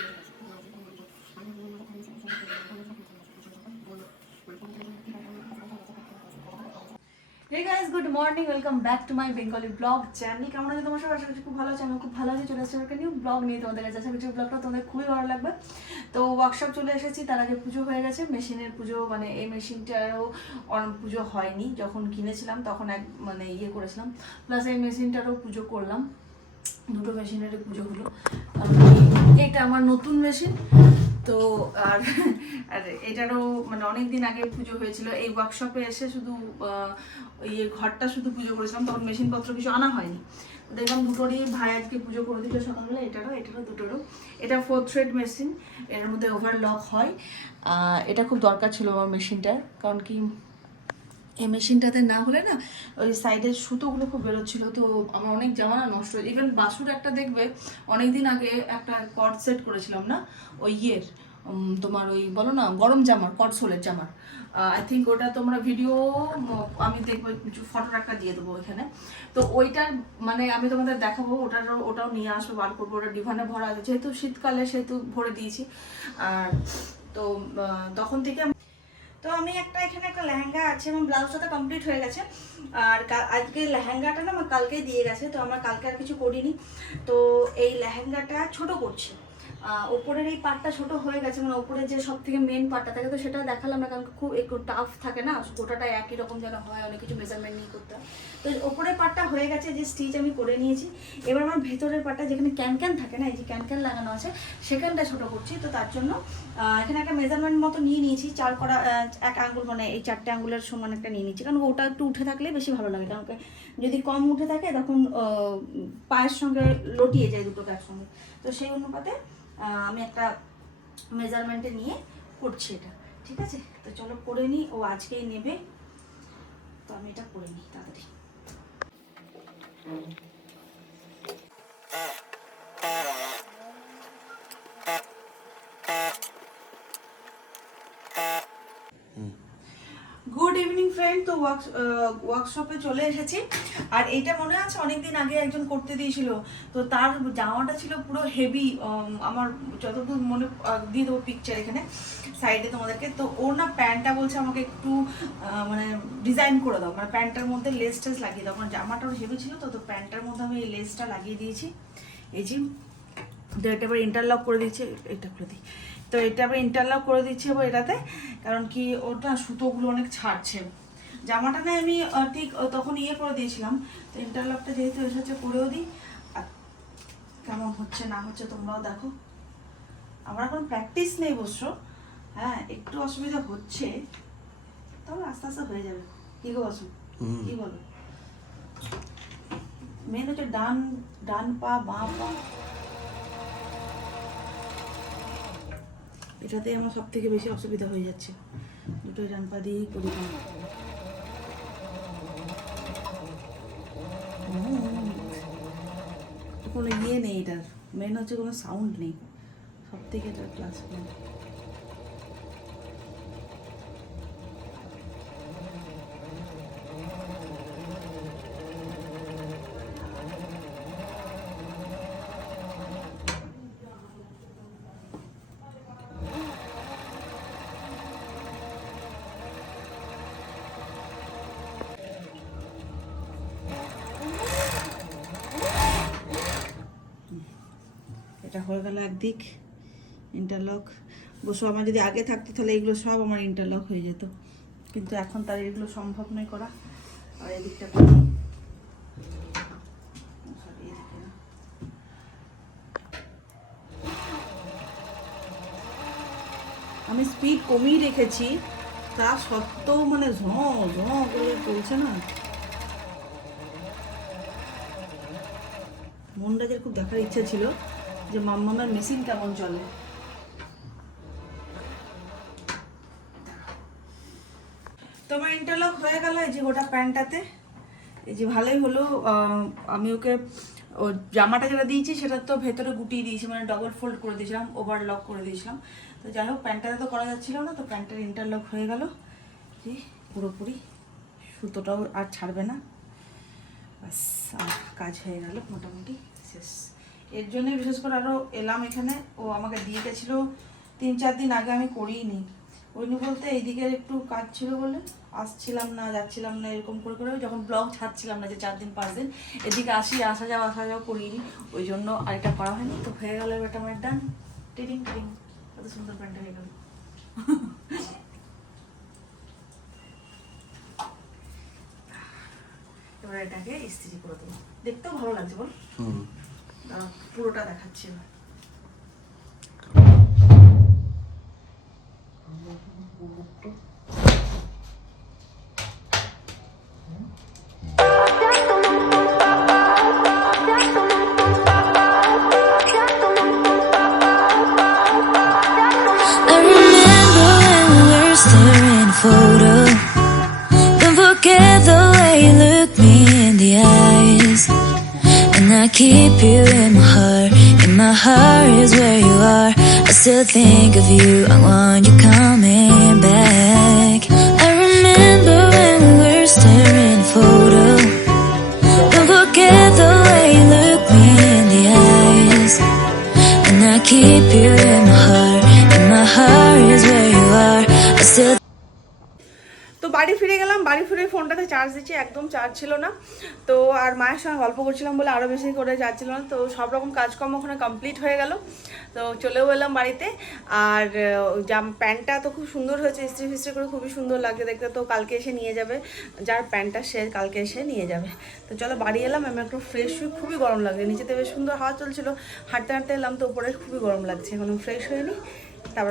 Hey guys, good morning. Welcome back to my Bengali vlog channel. কেমন আছে তোমার সবাই? আশা করছি খুব ভালো আছে। আমি খুব ভালো আছি। চলে এসেছি একটা নিউ ব্লগ নিয়ে তোমাদের কাছে। আশা করছি ব্লগটা তোমাদের খুবই ভালো লাগবে। তো ওয়ার্কশপ চলে এসেছি, তার আগে পুজো হয়ে গেছে। মেশিনের পুজো, মানে এই মেশিনটারও পুজো হয়নি, যখন কিনেছিলাম তখন মানে করেছিলাম, প্লাস এই মেশিনটারও পুজো করলাম। দুটো মেশিনেরই পুজো হলো। এটা আমার নতুন মেশিন তো, আর এটারও মানে অনেক দিন আগে পুজো হয়েছিল। এই ওয়ার্কশপে এসে শুধু ঘরটা শুধু পুজো করেছিলাম, তখন মেশিনপত্র কিছু আনা হয়নি। দেখলাম দুটোরই ভাই আজকে পুজো করে দিল সকালবেলা, এটারও দুটোরও। এটা 4 থ্রেড মেশিন, এর মধ্যে ওভারলক হয়। এটা খুব দরকার ছিল আমার মেশিনটার, কারণ কি এই মেশিনটাতে না হলে না ওই সাইডের সুতোগুলো খুব বেরোচ্ছিলো, তো আমার অনেক জামা না নষ্ট হয়েছে। ইভেন বাসুর একটা দেখবে অনেক দিন আগে একটা কট সেট করেছিলাম না, ওই তোমার ওই বলো না গরম জামার, কট সোলের জামার। আই থিঙ্ক ওটা তোমরা ভিডিও আমি দেখবো, কিছু ফটো একটা দিয়ে দেবো ওইখানে। তো ওইটার মানে আমি তোমাদের দেখাবো, ওটাও নিয়ে আসবো, বার করবো। ওটা ডিভানে ভরা আছে, যেহেতু শীতকালে সেহেতু ভরে দিয়েছি। আর তো তখন থেকে তো আমি এখানে একটা লেহেঙ্গা আছে, এবং ব্লাউজটা তো কমপ্লিট হয়ে গেছে। আর আজকে লেহেঙ্গাটা না আমার কালকেই দিয়ে গেছে, তো আমরা কালকে আর কিছু করিনি। তো এই লেহেঙ্গাটা ছোট করছি, ওপরের এই পার্টটা ছোট হয়ে গেছে, মানে ওপরে যে সব থেকে মেন পার্টটা থাকে, তো সেটা দেখালাম না, কারণ খুব একটু টাফ থাকে না, গোটাটা একই রকম যেন হয়, অনেক কিছু মেজারমেন্ট নিয়ে করতে হয়। তো ওপরের পার্টটা হয়ে গেছে, যে স্টিচ আমি করে নিয়েছি। এবার আমার ভেতরের পার্টটা যেখানে ক্যান থাকে না, এই যে ক্যান লাগানো আছে, সেখানটা ছোট করছি। তো তার জন্য এখানে একটা মেজারমেন্ট মতো নিয়ে নিয়েছি, 4 করা 1 আঙ্গুল, মানে এই 4টে আঙ্গুলের সমান একটা নিয়ে নিয়েছি, কারণ ওটা একটু উঠে থাকলে বেশি ভালো লাগে। কারণ যদি কম উঠে থাকে তখন পায়ের সঙ্গে লটিয়ে যায় দুটোকে একসঙ্গে। তো সেই অনুপাতে আমি একটা মেজারমেন্টে নিয়ে করছি এটা, ঠিক আছে? তো চলো করে নিই, ও আজকেই নেবে, তো আমি এটা করে নিই তাড়াতাড়ি। Good evening friend. তো ওয়ার্কশপে চলে এসেছি। আর এইটা মনে আছে অনেকদিন আগে একজন করতে দিয়েছিল, তো তার জামাটা ছিল পুরো হেভি, আমার যতদূর মনে দিয়ে দেবো পিকচার এখানে সাইডে তোমাদেরকে। তো ওর না প্যান্টটা বলছে আমাকে একটু মানে ডিজাইন করে দাও, মানে প্যান্টটার মধ্যে লেস টেস লাগিয়ে দাও, মানে জামাটাও হেভি ছিল। তো প্যান্টটার মধ্যে আমি এই লেসটা লাগিয়ে দিয়েছি, এই যে। তো এটা এবার ইন্টারলক করে দিচ্ছি, এটা করে দিই। তো এটা আবার ইন্টারলক করে দিচ্ছি এবার এটাতে, কারণ কি ওটা সুতোগুলো অনেক ছাড়ছে। জামাটা না আমি ঠিক তখন করে দিয়েছিলাম। তো ইন্টারলকটা যেহেতু এসেছে করেও দিই, আর কেমন হচ্ছে না হচ্ছে তোমরাও দেখো। আমার এখন প্র্যাকটিস নেই অবশ্য, হ্যাঁ একটু অসুবিধা হচ্ছে, তবে আস্তে আস্তে হয়ে যাবে। কি গো বসু, কি বলো? মেন হচ্ছে ডান পা বাঁ পা, এটাতে আমার সব থেকে বেশি অসুবিধা হয়ে যাচ্ছে। দুটোই ডান পা দিয়েই করি। কোনো নেই এটার, মেন হচ্ছে কোনো সাউন্ড নেই, সব থেকে এটার ক্লাস পয়েন্ট। এটা হয়ে গেল একদিক ইন্টারলক। বসো, আমার যদি আগে থাকতো তাহলে এগুলো সব আমার ইন্টারলক হয়ে যেত, কিন্তু এখন তার এগুলো সম্ভব নয় করা। আর এদিকটা আমি স্পিড কমিয়ে রেখেছি, তা সত্ত্বেও মানে ঝঁ করে চলছে না। মনটাকে খুব দেখার ইচ্ছা ছিল যে মাম্মামের মেশিন কেমন চলে। তোমার ইন্টারলক হয়ে গেল এই যে গোটা প্যান্টটাতে, এই যে ভালোই হলো। আমি ওকে ও জামাটা যেটা দিয়েছি সেটা তো ভেতরে গুটিয়ে দিয়েছি, মানে ডবল ফোল্ড করে দিয়েছিলাম, ওভারলক করে দিয়েছিলাম। তো যাই হোক, প্যান্টটাতে তো করা যাচ্ছিল না, তো প্যান্টের ইন্টারলক হয়ে গেল যে পুরোপুরি, সুতোটাও আর ছাড়বে না, বাস কাজ হয়ে গেল মোটামুটি শেষ। এর জন্যই বিশেষ করে আরও এলাম এখানে। ও আমাকে দিয়ে গেছিলো 3-4 দিন আগে, আমি করিনি। ওইনি বলতে এইদিকের একটু কাজ ছিল বলে আসছিলাম না, যাচ্ছিলাম না, এরকম করে করে যখন ব্লগ ছাড়ছিলাম না যে 4 দিন 5 দিন, এদিকে আসা যাওয়া করিনি, ওই জন্য আরেকটা করা হয়নি। তো হয়ে গেল এটা আমার ডান। টিডিং টিডিং, কত সুন্দর প্যান্টটা হয়ে গেল। এবার এটাকে ইস্ত্রি করে দেবো, দেখতেও ভালো লাগছে বল। পুরোটা দেখাচ্ছি এবার। Photo. Don't forget the way you look me in the eyes, and I keep you in my heart. In my heart is where you are. I still think of you. I want you coming back. I remember when we were staring photo. Don't forget the way you look me in the eyes, and I keep you in my heart. In my heart is where you are. I still. তো বাড়ি ফিরে গেলাম, বাড়ি ফিরে ফোনটাতে charge দিচ্ছি, একদম charge ছিল না। তো আর মায়ের সঙ্গে গল্প করছিলাম বলে আরও বেশি করে চার্জ ছিল না। তো সব রকম কাজকর্ম ওখানে কমপ্লিট হয়ে গেল। তো চলেও এলাম বাড়িতে। আর প্যান্টটা তো খুব সুন্দর হয়েছে, ইস্ত্রি ফিস্ত্রি করে খুবই সুন্দর লাগছে দেখতে। তো কালকে এসে নিয়ে যাবে, যার প্যান্টটা সে কালকে এসে নিয়ে যাবে। তো চলো বাড়ি এলাম, আমি একটু ফ্রেশ হয়ে, খুবই গরম লাগছে, নিচেতে বেশ সুন্দর হাওয়া চলছিল, হাঁটতে হাঁটতে এলাম, তো উপরে খুবই গরম লাগছে, এখন ফ্রেশ হয়ে নিই, তারপর